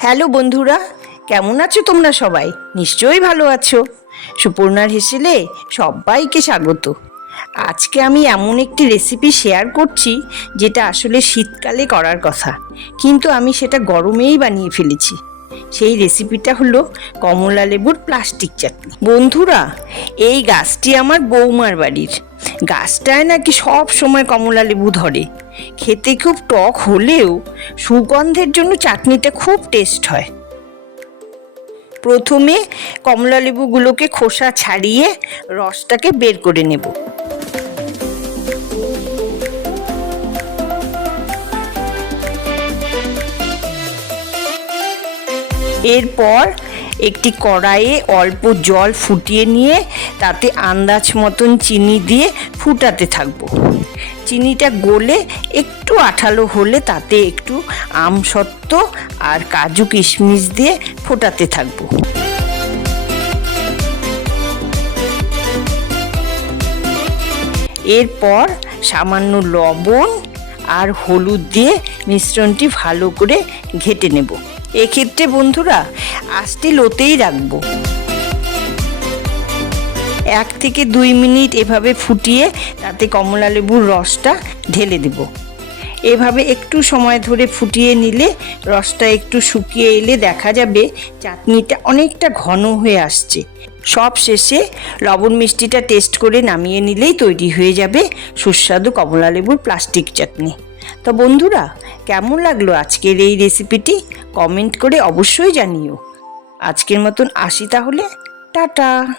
Hello বন্ধুরা, কেমন আছো তোমরা সবাই? নিশ্চয়ই ভালো আছো। সুপর্ণার হেসেলে সবাইকে স্বাগত। আজকে আমি এমন একটি রেসিপি শেয়ার করছি, যেটা আসলে শীতকালে করার কথা। কিন্তু আমি সেটা গরমেই বানিয়ে ফেলেছি। সেই রেসিপিটা হলো কমলা লেবুর প্লাস্টিক চাটনি। বন্ধুরা, এই গাছটি আমার বৌমার বাড়ির। গাছটায় নাকি সব সময় কমলা লেবু ধরে। খেতে খুব টক হলেও সুগন্ধের জন্য চাটনিটা খুব টেস্ট হয়। প্রথমে কমলা লেবুগুলোকে খোসা ছাড়িয়ে রসটাকে বের করে নেব। এরপর একটি কড়াইয়ে অল্প জল ফুটিয়ে নিয়ে তাতে আন্দাজ মতন চিনি দিয়ে ফুটাতে থাকব। চিনিটা গলে একটু আঠালো হলে তাতে একটু আমসত্ত্ব আর কাজু কিশমিশ দিয়ে ফোটাতে থাকব। এরপর সামান্য লবণ আর হলুদ দিয়ে মিশ্রণটি ভালো করে ঘেটে নেব। এক্ষেত্রে বন্ধুরা আস্তে লোতেই রাখব। এক থেকে দুই মিনিট এভাবে ফুটিয়ে তাতে কমলা লেবুর রসটা ঢেলে দেব। এভাবে একটু সময় ধরে ফুটিয়ে নিলে রসটা একটু শুকিয়ে এলে দেখা যাবে চাটনিটা অনেকটা ঘন হয়ে আসছে। সব শেষে লবণ মিষ্টিটা টেস্ট করে নামিয়ে নিলেই তৈরি হয়ে যাবে সুস্বাদু কমলা লেবুর প্লাস্টিক চাটনি। তো বন্ধুরা, কেমন লাগল আজকের এই রেসিপিটি কমেন্ট করে অবশ্যই জানিও। আজকের মতন আসি তাহলে, টাটা!